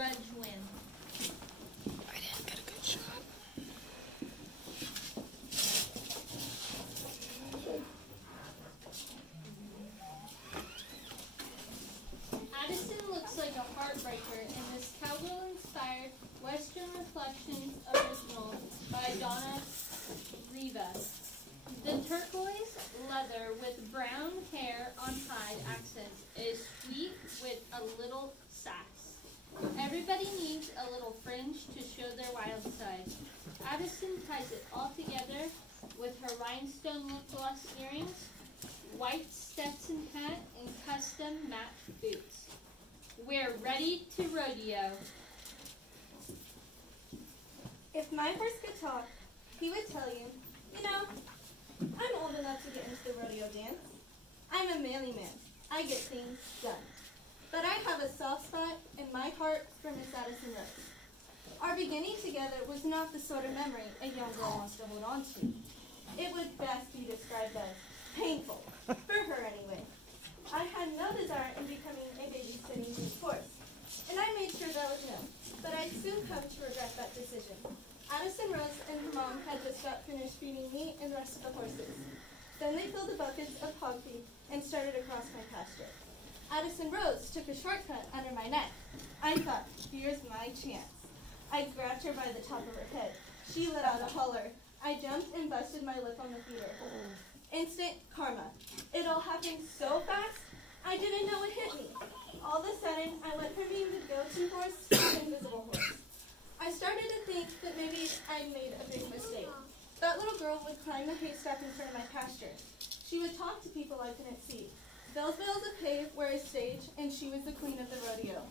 grudge win. I didn't get a good shot. Addison looks like a heartbreaker in this cowgirl-inspired Western Reflections original by Donna Riva. The turquoise leather with brown hair on side accents is sweet with a little sass. Everybody needs a little fringe to show their wild side. Addison ties it all together with her rhinestone lip gloss earrings, white Stetson hat, and custom matched boots. We're ready to rodeo. If my horse could talk, he would tell you, you know, I'm old enough to get into the rodeo dance. I'm a manly man. I get things done. But I have a soft spot in my heart for Miss Addison Rose. Our beginning together was not the sort of memory a young girl wants to hold on to. It would best be described as painful, for her anyway. I had no desire in becoming a babysitting horse, and I made sure that was known, but I'd soon come to regret that decision. Addison Rose and her mom had just got finished feeding me and the rest of the horses. Then they filled the buckets of hog feed and started across my pasture. Addison Rose took a shortcut under my neck. I thought, here's my chance. I grabbed her by the top of her head. She let out a holler. I jumped and busted my lip on the feeder. Instant karma. It all happened so fast, I didn't know it hit me. All of a sudden, I went from being the go-to horse to the invisible horse. I started to think that maybe I'd made a big mistake. That little girl would climb the haystack in front of my pasture. She would talk to people I couldn't see. Those bales of hay were a stage, and she was the queen of the rodeo.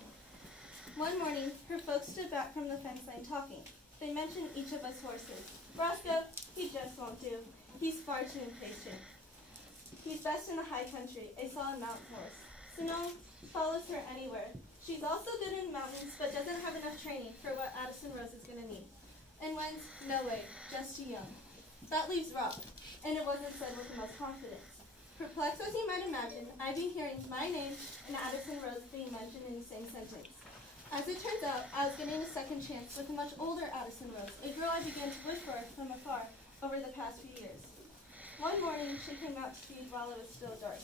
One morning, her folks stood back from the fence line talking. They mentioned each of us horses. Roscoe, he just won't do. He's far too impatient. He's best in the high country, a solid mountain horse. Simone follows her anywhere. She's also good in mountains, but doesn't have enough training for what Addison Rose is going to need. And wins, no way, just too young. That leaves Rob, and it wasn't said with the most confidence. Perplexed as you might imagine, I've been hearing my name and Addison Rose being mentioned in the same sentence. As it turns out, I was getting a second chance with a much older Addison Rose, a girl I began to wish for from afar over the past few years. One morning, she came out to feed while it was still dark.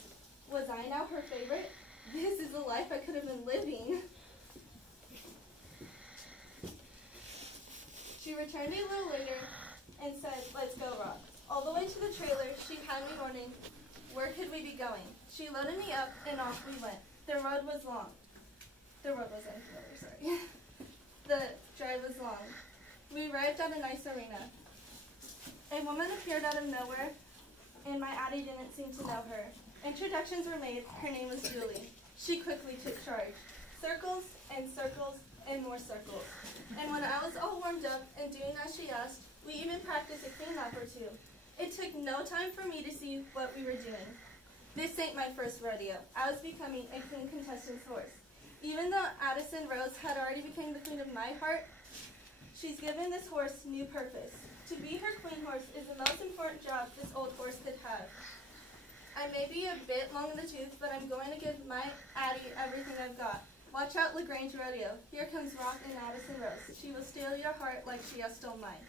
Was I now her favorite? This is the life I could have been living. She returned a little later and said, let's go, Rob. All the way to the trailer, she had me wondering, where could we be going? She loaded me up, and off we went. The road was long. The road was unfamiliar, sorry. The drive was long. We arrived at a nice arena. A woman appeared out of nowhere, and my Addie didn't seem to know her. Introductions were made. Her name was Julie. She quickly took charge. Circles and circles and more circles. And when I was all warmed up and doing as she asked, we even practiced a clean lap or two. It took no time for me to see what we were doing. This ain't my first rodeo. I was becoming a clean contestant's horse. Even though Addison Rose had already become the queen of my heart, she's given this horse new purpose. To be her queen horse is the most important job this old horse could have. I may be a bit long in the tooth, but I'm going to give my Addie everything I've got. Watch out, LaGrange Rodeo. Here comes Rock and Addison Rose. She will steal your heart like she has stole mine.